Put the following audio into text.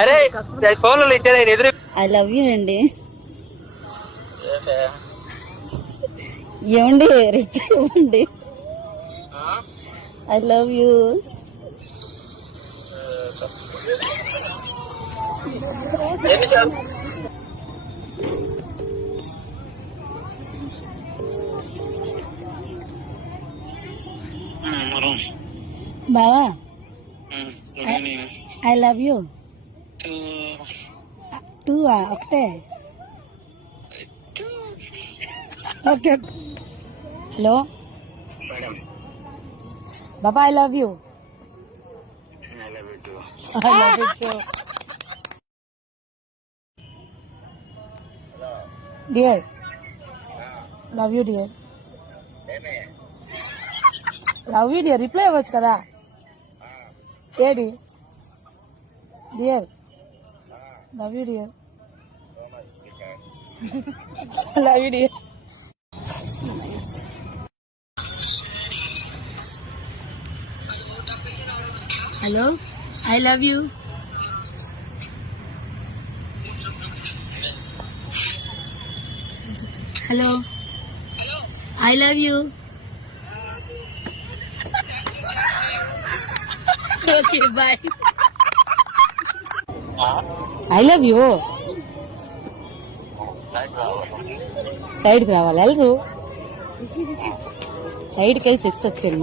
అరే ఫోన్లో ఇచ్చేది ఎదురు. ఐ లవ్ యూ అండి. ఏమండి రిప్లై ఇవ్వండి. I love you. బావా ఐ లవ్ యూ. టూ ఒకటే. ఓకే. హలో బాబా I love you. Dear love you dear. Love you dear reply అవ్వచ్చు కదా. ఏడి dear love you dear. Love you dear. Hello I love you. Hello I love you. Okay bye. I love you. సైడ్కి రావాలి. వెళ్ళరు సైడ్కి వెళ్ళి చిప్స్ వచ్చారు.